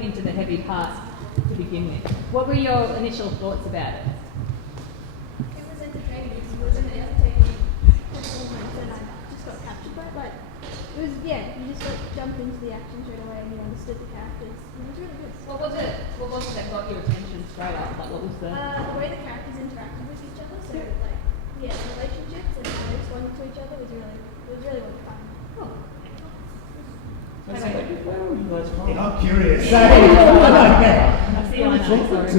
jumping into the heavy part to begin with. What were your initial thoughts about it? It was entertaining. It was an entertaining performance, and I just got captured by it. Like, it was, yeah, you just jumped into the action straight away and you understood the characters. It was really good. What was it? What was it that got your attention straight up? Like, what was the way the characters interacted with each other, so like, yeah, relationships and how they responded to each other was really fun. Oh. I'm curious. I see I know, sorry.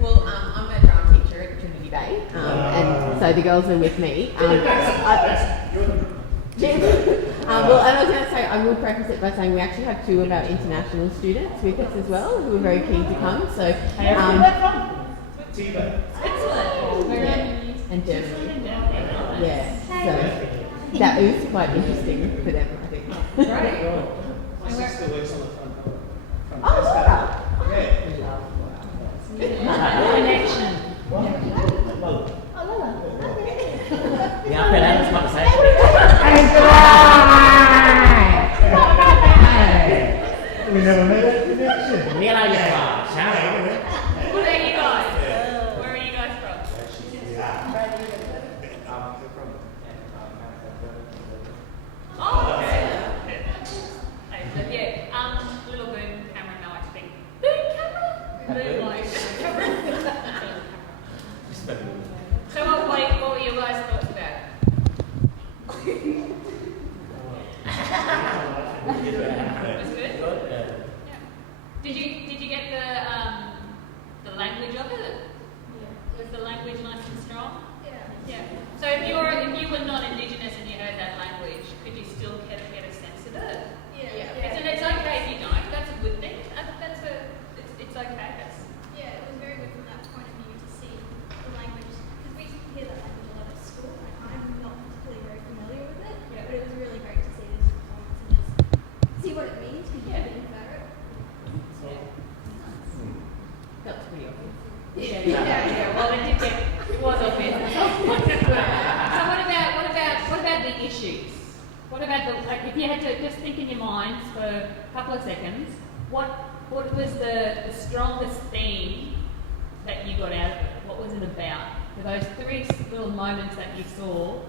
Well, I'm a drum teacher at Trinity Bay, and so the girls are with me. Well, and I was going to say, I will preface it by saying we actually have 2 of our international students with us as well, who are very keen to come. So, Excellent. And Germany. Yeah. So that was quite interesting for them, I think. Right. My sister works on the front cover. Connection. Yeah, after that was conversation. We never made that connection. We are your class, huh? What are you guys? Where are you guys from? Oh, okay. Yeah. Little boom camera, no, I think. Boom camera? Boom light. So what were your guys' thoughts about it? It was good? Yeah. Did you get the language of it? Yeah. Was the language nice and strong? Yeah. So if you were not Indigenous and you heard that language, could you still get a sense of it? Yeah. And it's okay if you don't. That's a good thing. It's okay. Yeah, it was very good from that point of view to see the language, because we hear that language a lot at school, and I'm not particularly very familiar with it, but it was really great to see this performance and just see what it means, because you can infer it. That's pretty obvious. Yeah. Well, it was obvious. So what about the issues? What about if you had to just think in your minds for a couple of seconds, what was the strongest theme that you got out of it? What was it about? For those 3 little moments that you saw,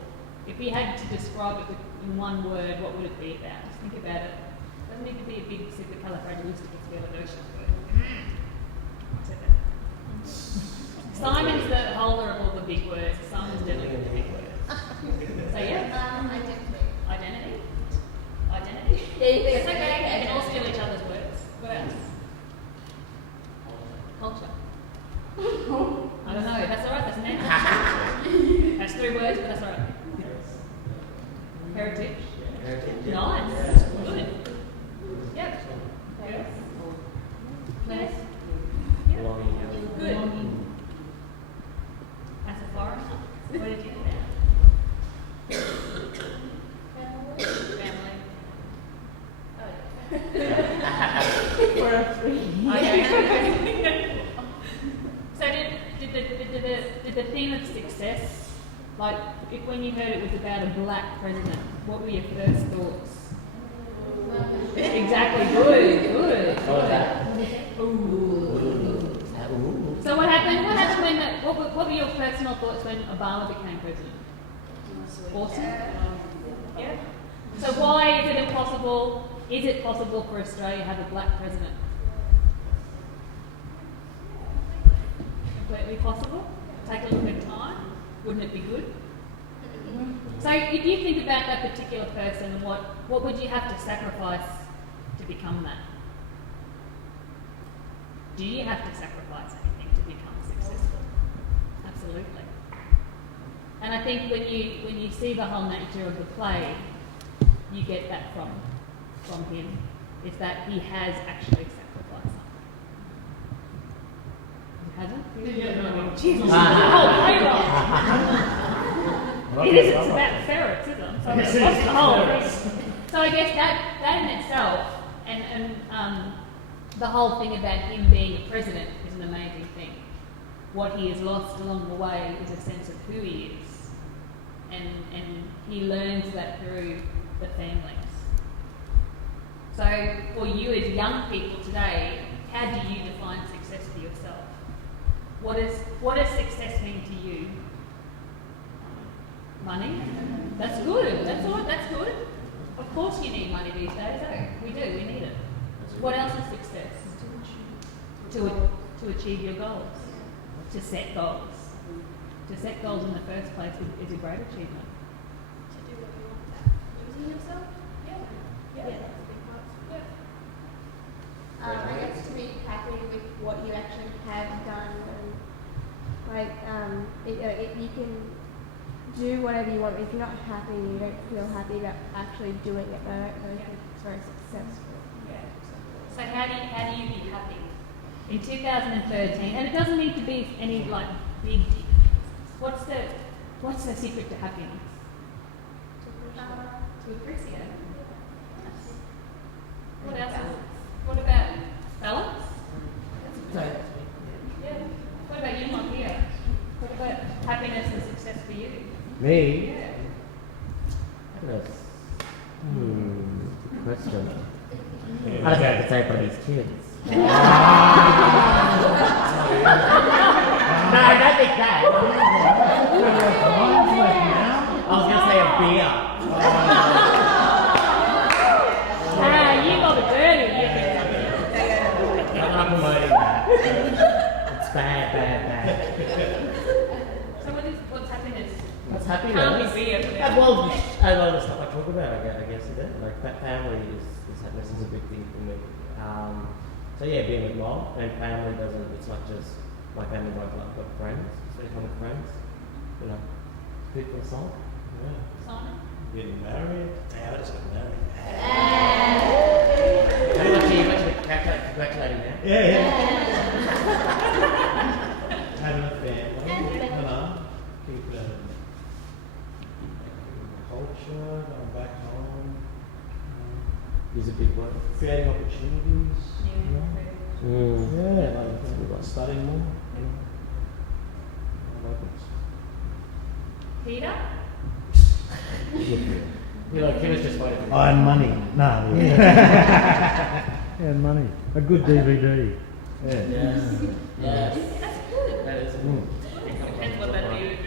if you had to describe it in one word, what would it be about? Just think about it. It doesn't need to be a big supercalifragilisticexpialidocious word. Simon's the holder of all the big words. Simon's definitely got the big words. So yeah. Identity. Yeah, it's okay. You can all steal each other's words. What else? Culture. I don't know. That's all right. That's an answer. That's 3 words, but that's all right. Heritage. Nice. Good. Yep. Place. Yep. Good. As a foreigner, what did you think about? Family. So did the theme of success, like if when you heard it was about a black president, what were your first thoughts? Exactly. Good. Ooh. So what happened when what were your personal thoughts when Obama became president? Awesome. Yeah. So why is it impossible? Is it possible for Australia to have a black president? Completely possible. Take a look at time. Wouldn't it be good? So if you think about that particular person, what would you have to sacrifice to become that? Do you have to sacrifice anything to become successful? Absolutely. And I think when you see the whole nature of the play, you get that from him, is that he has actually sacrificed something. He hasn't? Jesus, the whole play wrong. It isn't, it's about ferrets, isn't it? So what's the whole thing? So I guess that in itself, and the whole thing about him being a president is an amazing thing. What he has lost along the way is a sense of who he is. And he learns that through the families. So for you as young people today, how do you define success for yourself? What does success mean to you? Money? That's good. That's good. Of course you need money these days, we need it. What else is success? To achieve your goals. To set goals. To set goals in the first place is a great achievement. To do what you want without losing yourself. Yeah, that's a big part. Yeah. I guess to be happy with what you actually have done, and like you can do whatever you want. If you're not happy, you don't feel happy about actually doing it. I don't really think it's very successful. Yeah. So how do you be happy in 2013? And it doesn't need to be any like big. What's the secret to happiness? To appreciate. What else? What about balance? Sorry. Yeah. What about you, Markia? What about happiness and success for you? Me? Yeah. Happiness. Good question. I don't know what to say for these kids. No, I don't think that. I was going to say a beer. You got the dirty. I'm not promoting that. It's bad. So what's happiness? What's happiness? Can't be beer. Well, I love the stuff I talk about, I guess, is it? Like, family is happiness is a big thing for me. So yeah, being with mom and family it's not just my family, but I've got friends, spending time with friends, you know, good for a song. Yeah. Simon? Getting married. Yeah, I just got married. How much are you congratulating now? Yeah. Having a family, you know, keep culture, going back home, Is a big word. creating opportunities. Yeah, like studying more. I like it. Peter? You're like, Kim was just waiting for you. And money. No. Yeah. And money. A good DVD. Yeah. Yes. That's good. That is Depends what that is.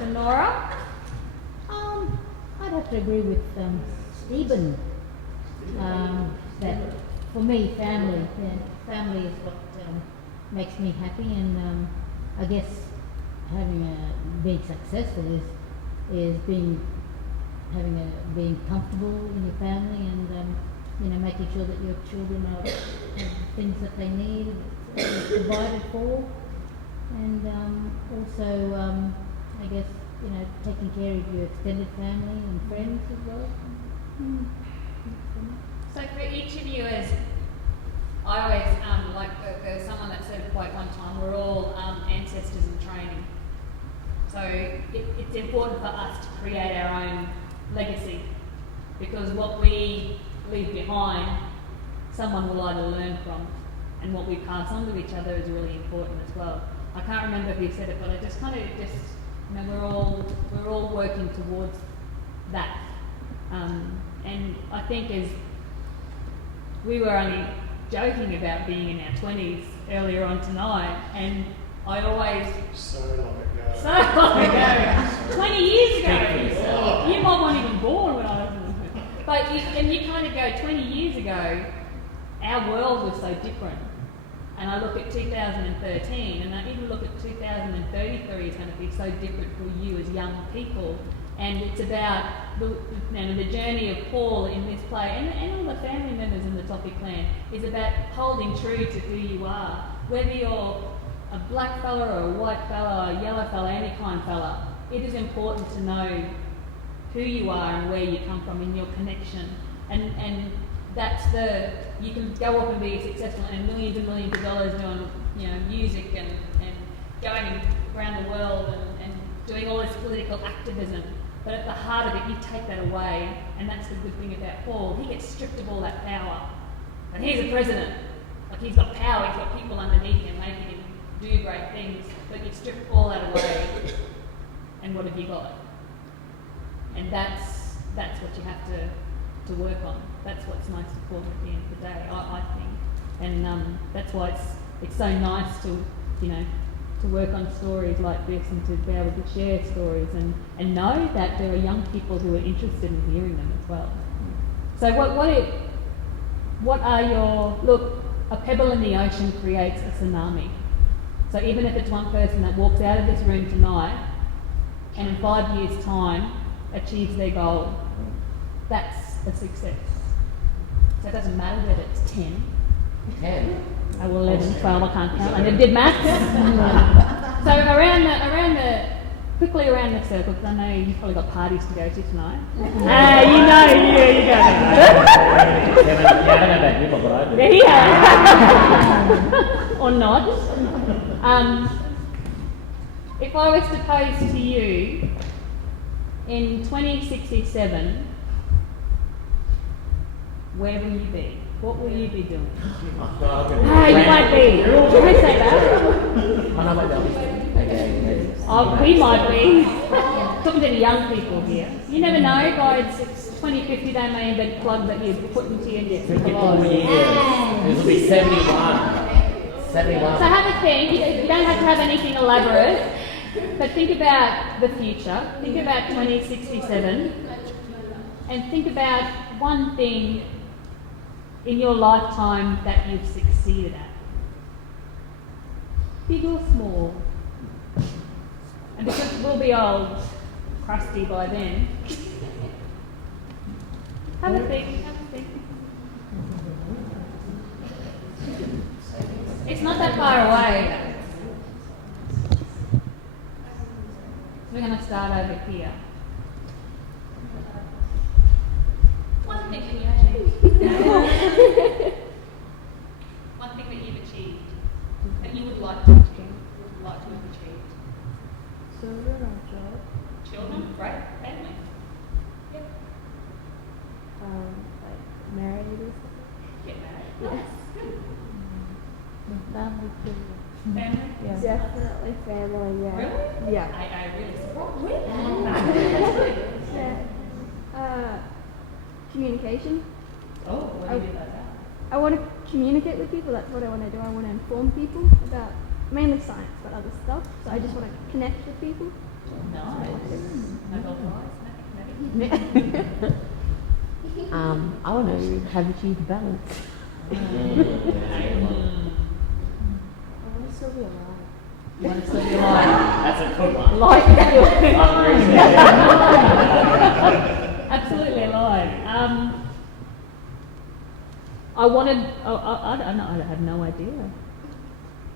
And Nora? I'd have to agree with Stephen. That for me, family is what makes me happy, and I guess being successful is being comfortable in your family, and making sure that your children have things that they need, provided for, and also I guess taking care of your extended family and friends as well. So for each of you, as I always there's someone that said a quote one time, we're all ancestors in training. So it's important for us to create our own legacy, because what we leave behind, someone will either learn from, and what we pass on to each other is really important as well. I can't remember who said it, but I just we're all working towards that. And I think as we were only joking about being in our 20s earlier on tonight, and I always So long ago, 20 years ago. You might weren't even born when I was in but you kind of go 20 years ago, our world was so different. And I look at 2013, and I even look at 2033 is going to be so different for you as young people. And it's about the journey of Paul in this play, and all the family members in the Topic clan, is about holding true to who you are. Whether you're a black fella or a white fella or a yellow fella, any kind of fella, it is important to know who you are and where you come from in your connection. And that's you can go off and be successful and millions and millions of dollars doing music and going around the world and doing all this political activism. But at the heart of it, you take that away, and that's the good thing about Paul. He gets stripped of all that power. And he's a president. Like, he's got power, he's got people underneath him making him do great things, but you strip all that away, and what have you got? And that's what you have to to work on. That's what's most important at the end of the day, I think. And that's why it's so nice to, you know, to work on stories like this and to be able to share stories and know that there are young people who are interested in hearing them as well. So what are your, look, a pebble in the ocean creates a tsunami. So even if it's one person that walks out of this room tonight and in 5 years' time achieves their goal, that's a success. So it doesn't matter whether it's 10. 10. Oh, well, 11, 12, I can't count. I never did maths. So quickly around the circle, because I know you've probably got parties to go to tonight. You go. Yeah, I don't know about you, but I do. Yeah. Or not. If I was to pose to you in 2067, where will you be? What will you be doing? You might be. Can I say that? I know about the Oh, we might be. Talking to the young people here. You never know, by 2050 they may have been plugged that you put into your next 54 years. This will be 71. 71. So have a think. You don't have to have anything elaborate, but think about the future. Think about 2067, and think about one thing in your lifetime that you've succeeded at, big or small. And because we'll be old, crusty by then, have a think. It's not that far away. We're going to start over here. One thing that you've achieved. One thing that you've achieved that you would like to achieve, have achieved. Children or job? Children, right? Family. Yep. Like married or something? Get married. Yes. Family children. Family. Yeah. Definitely family, yeah. Really? Yeah. I really support. Yeah. Communication. Oh, what do you do about that? I want to communicate with people. That's what I want to do. I want to inform people about mainly science, but other stuff. So I just want to connect with people. Nice. Nobel Prize, nothing. I want to have achieved balance. I want to still be alive. You want to still be alive? That's a good one. Life is still I'm absolutely alive. I wanted. I don't know. I have no idea.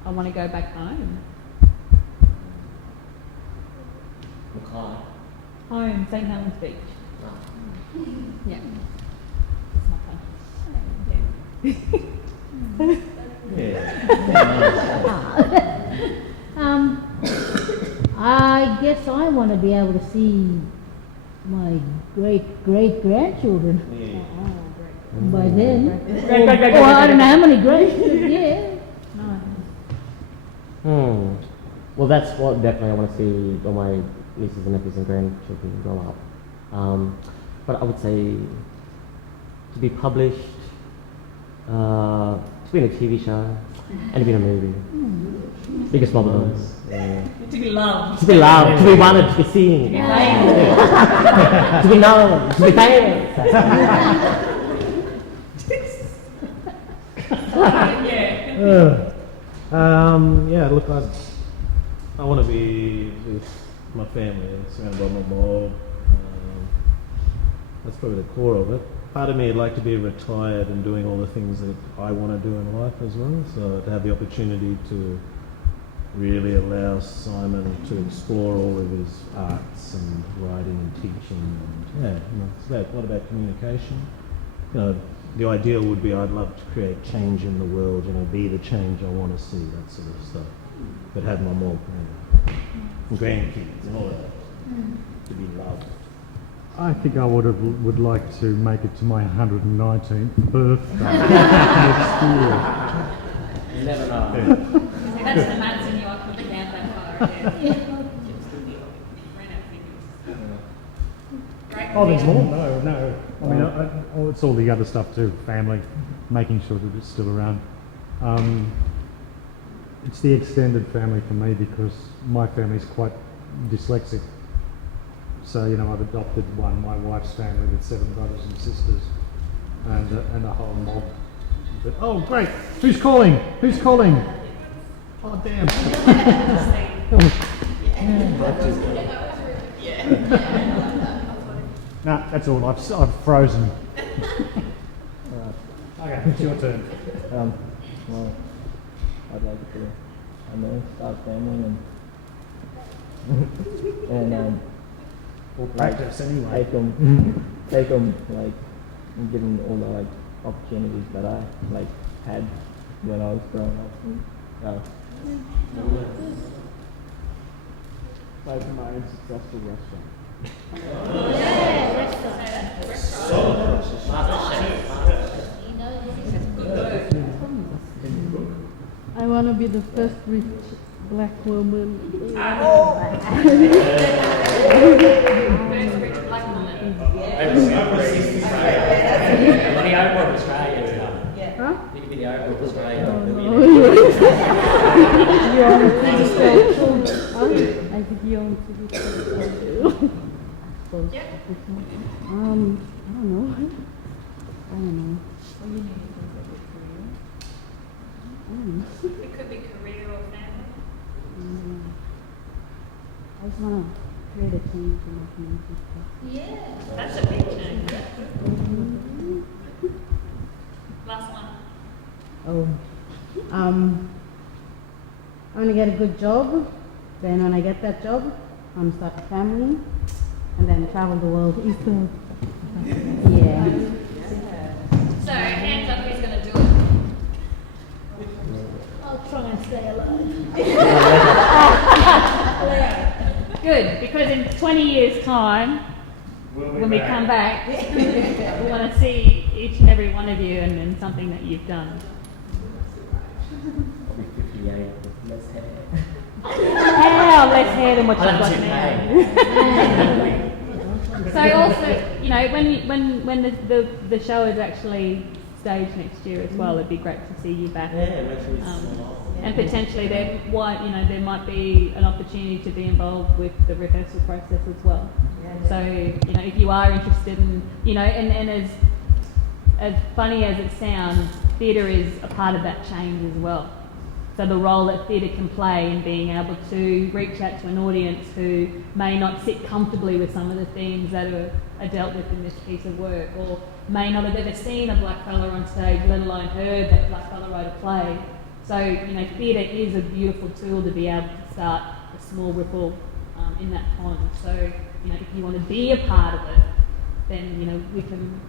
I want to go back home. Mackay. Home, St. Helens Beach. Yeah. It's my country. I guess I want to be able to see my great-great-grandchildren by then. Or I don't know how many great, yeah. Well, that's what definitely I want to see all my nieces and nephews and grandchildren grow up. But I would say to be published, to be in a TV show, and to be in a movie. Biggest problems. Yeah. To be loved. To be loved, to be wanted, to be seen. To be known, to be famous. Yeah, look, I want to be with my family, surrounded by my mom. That's probably the core of it. Part of me would like to be retired and doing all the things that I want to do in life as well. So to have the opportunity to really allow Simon to explore all of his arts and writing and teaching, and it's about, what about communication? The ideal would be I'd love to create change in the world, be the change I want to see, that sort of stuff. But have my more grandkids and all that to be loved. I think I would like to make it to my 119th birthday next year. You never know. See, that's the maths in you. I couldn't count that far ahead. Great Oh, there's more? No. I mean, it's all the other stuff too. Family, making sure that it's still around. It's the extended family for me because my family's quite dyslexic. So, you know, I've adopted one, my wife's family with 7 brothers and sisters and a whole mob. But, oh, great. Who's calling? Oh, damn. No, that's all. I've frozen. Okay, it's your turn. Well, I'd like to, start family and We'll practice anyway. take them like, and give them all the like opportunities that I like had when I was growing up. Like my own successful restaurant. I want to be the first rich black woman. First rich black woman. The Oprah of Australia. Huh? You could be the Oprah of Australia. I think you want to be special. Yep. I don't know. It could be career or family. I just want to create a change in my community. Yeah. That's a big change. Last one. I want to get a good job. Then when I get that job, I'm going to start a family. And then travel the world. Yeah. So, hands up, who's going to do it? I'll try and stay alive. Good, because in 20 years' time, when we come back, we want to see each and every one of you and something that you've done. I'll be 58 with less hair. How less hair than what you've got now. So also, you know, when the show is actually staged next year as well, it'd be great to see you back. Yeah, make sure And potentially there might be an opportunity to be involved with the rehearsal process as well. So, you know, if you are interested in, you know, and as funny as it sounds, theatre is a part of that change as well. So the role that theatre can play in being able to reach out to an audience who may not sit comfortably with some of the themes that are dealt with in this piece of work, or may not have ever seen a black fella on stage, let alone heard that black fella wrote a play. So, you know, theatre is a beautiful tool to be able to start a small ripple in that pond. So, you know, if you want to be a part of it, then, you know, we can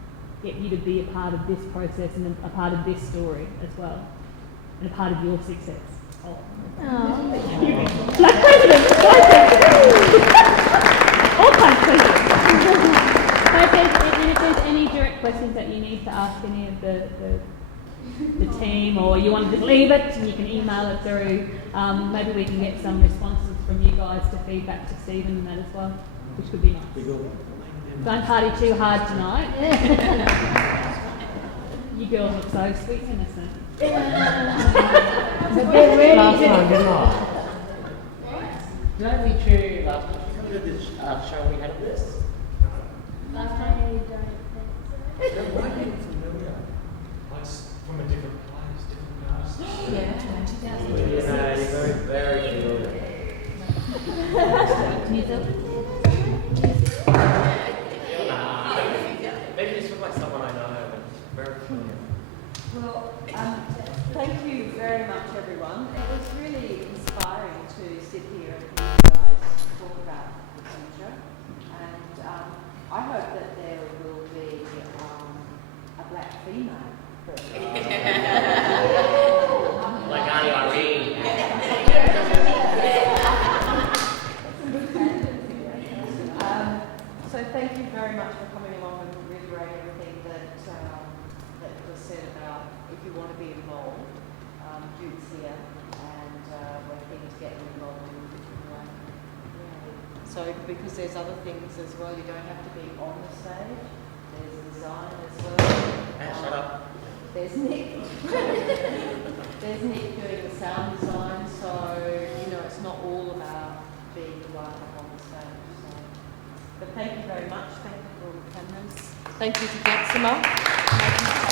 get you to be a part of this process and a part of this story as well. And a part of your success. Oh. Black president! All kinds of presidents. So if there's any direct questions that you need to ask any of the team, or you want to just leave it and you can email it through, maybe we can get some responses from you guys to feedback to Stephen and that as well, which could be nice. Don't party too hard tonight. You girls look so sweet and innocent. But they're really Last time, didn't I? Did I meet you last time? Remember this show we had of this? Last time? I don't think so. Why are you familiar? Like from a different place, different cast. Yeah, You're very, very familiar. New Zealand? Maybe it's from like someone I know, but very familiar. Well, thank you very much, everyone. It was really inspiring to sit here and hear you guys talk about the future. And I hope that there will be a black female. Like Auntie Irene. So thank you very much for coming along and reiterating everything that was said about if you want to be involved, JUTE's here, and we're keen to get you involved in a different way. Yeah. So because there's other things as well, you don't have to be on the stage. There's design as well. Shut up. There's Nick. There's Nick doing the sound design. So you know, it's not all about being the one on the stage. So. But thank you very much. Thank you for all the cameras. Thank you to Gatsima.